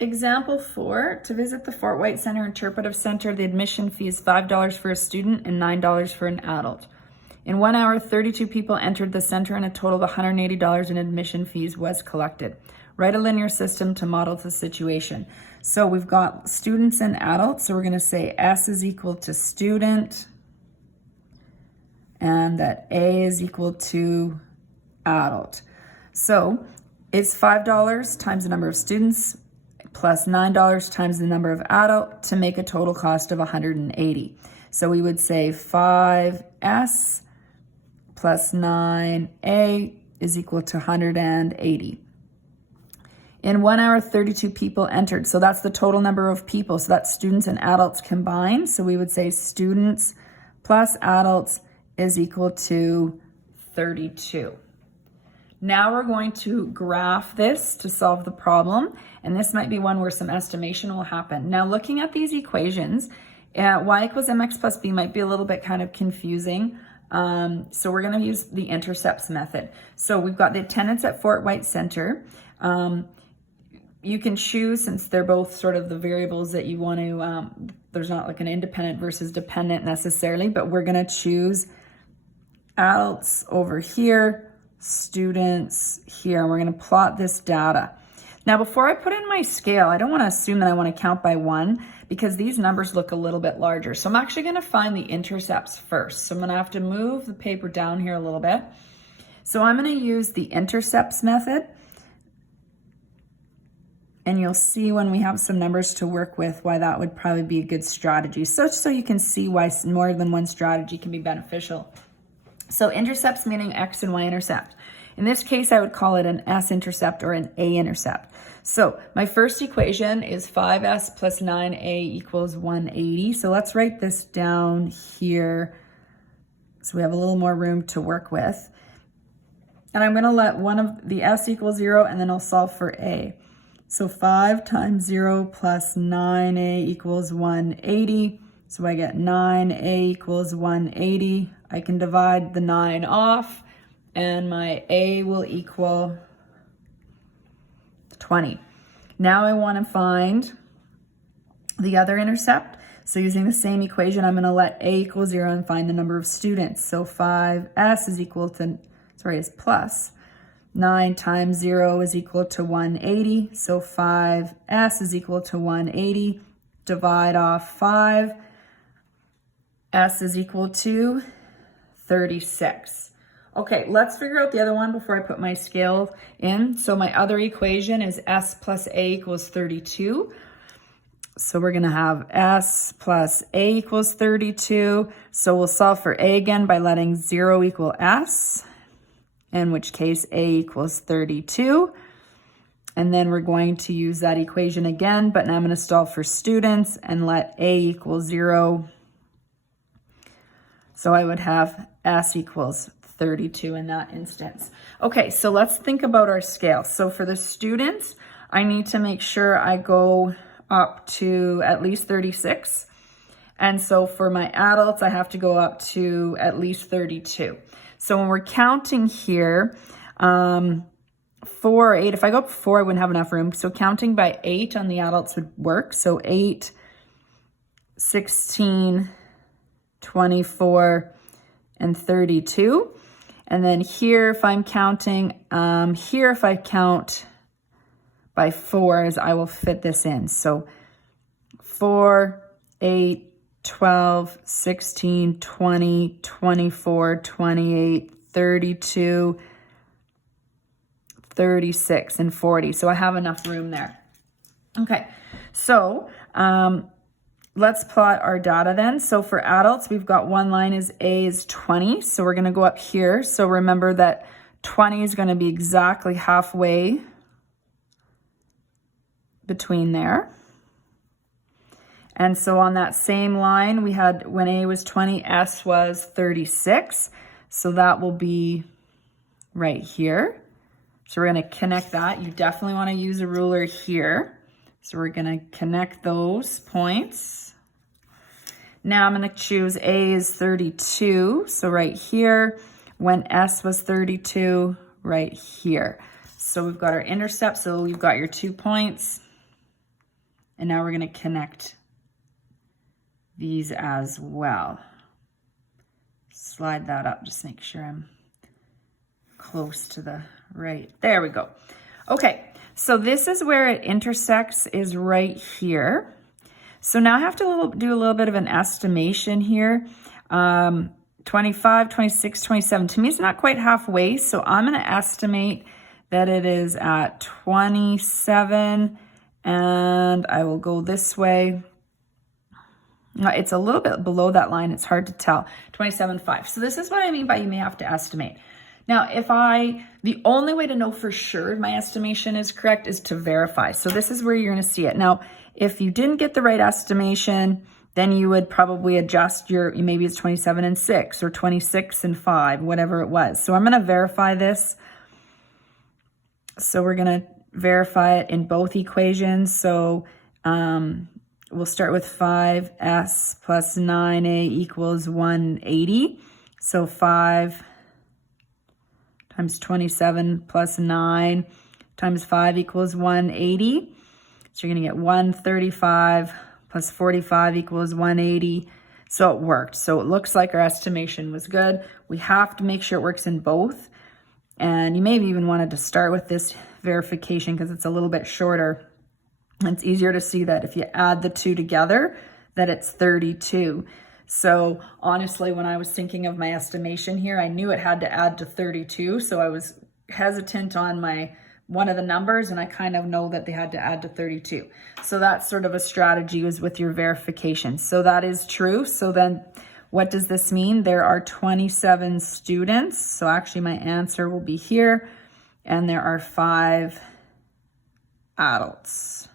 Example 4, to visit the Fort White Center Interpretive Center, the admission fee is $5 for a student and $9 for an adult. In 1 hour, 32 people entered the center and a total of $180 in admission fees was collected. Write a linear system to model the situation. So we've got students and adults, so we're going to say S is equal to student and that A is equal to adult. So it's $5 times the number of students plus $9 times the number of adult to make a total cost of $180. So we would say 5S plus 9A is equal to 180. In 1 hour, 32 people entered. So that's the total number of people. So that's students and adults combined. So we would say students plus adults is equal to 32. Now we're going to graph this to solve the problem, and this might be one where some estimation will happen. Now looking at these equations, y equals mx plus b might be a little bit kind of confusing, so we're going to use the intercepts method. So we've got the attendance at Fort White Center. You can choose, since they're both sort of the variables that you want to, there's not like an independent versus dependent necessarily, but we're going to choose adults over here, students here, and we're going to plot this data. Now, before I put in my scale, I don't want to assume that I want to count by one because these numbers look a little bit larger. So I'm actually going to find the intercepts first. So I'm going to have to move the paper down here a little bit. So I'm going to use the intercepts method. And you'll see when we have some numbers to work with why that would probably be a good strategy. So you can see why more than one strategy can be beneficial. So intercepts meaning X and Y intercept. In this case, I would call it an S-intercept or an A-intercept. So my first equation is 5S plus 9A equals 180. So let's write this down here so we have a little more room to work with. And I'm going to let one of the S equal 0, and then I'll solve for A. So 5 times 0 plus 9A equals 180. So I get 9A equals 180. I can divide the 9 off, and my A will equal 20. Now I want to find the other intercept. So using the same equation, I'm going to let A equal 0 and find the number of students. So 5S is equal to, is plus 9 times 0 is equal to 180. So 5S is equal to 180. Divide off 5. S is equal to 36. Okay, let's figure out the other one before I put my scale in. So my other equation is S plus A equals 32. So we're going to have S plus A equals 32. So we'll solve for A again by letting 0 equal S, in which case A equals 32. And then we're going to use that equation again, but now I'm going to solve for students and let A equal 0. So I would have S equals 32 in that instance. Okay, so let's think about our scale. So for the students, I need to make sure I go up to at least 36. And so for my adults, I have to go up to at least 32. So when we're counting here, 4 or 8, if I go up 4, I wouldn't have enough room. So counting by 8 on the adults would work. So 8, 16, 24, and 32. And then here, if I'm counting, if I count by 4s, I will fit this in. So 4, 8, 12, 16, 20, 24, 28, 32, 36, and 40. So I have enough room there. Okay, so let's plot our data then. So for adults, we've got one line is A is 20. So we're going to go up here. So remember that 20 is going to be exactly halfway between there. And so on that same line, we had when A was 20, S was 36. So that will be right here. So we're going to connect that. You definitely want to use a ruler here. So we're going to connect those points. Now I'm going to choose A is 32. So right here, when S was 32, right here. So we've got our intercept. So you've got your 2 points. And now we're going to connect these as well. Slide that up, just make sure I'm close to the right. There we go. Okay, so this is where it intersects, is right here. So now I have to do a little bit of an estimation here. 25, 26, 27. To me, it's not quite halfway, so I'm going to estimate that it is at 27, and I will go this way. It's a little bit below that line. It's hard to tell. 27.5. So this is what I mean by you may have to estimate. Now, the only way to know for sure if my estimation is correct is to verify. So this is where you're going to see it. Now, if you didn't get the right estimation, then you would probably adjust maybe it's 27.6 or 26.5, whatever it was. So I'm going to verify this. So we're going to verify it in both equations. So we'll start with 5s plus 9a equals 180. So 5 times 27 plus 9 times 5 equals 180. So you're going to get 135 plus 45 equals 180. So it worked. So it looks like our estimation was good. We have to make sure it works in both. And you maybe even wanted to start with this verification because it's a little bit shorter. It's easier to see that if you add the two together, that it's 32. So honestly, when I was thinking of my estimation here, I knew it had to add to 32. So I was hesitant on one of the numbers, and I kind of know that they had to add to 32. So that's sort of a strategy was with your verification. So that is true. So then what does this mean? There are 27 students. So actually my answer will be here. And there are 5 adults.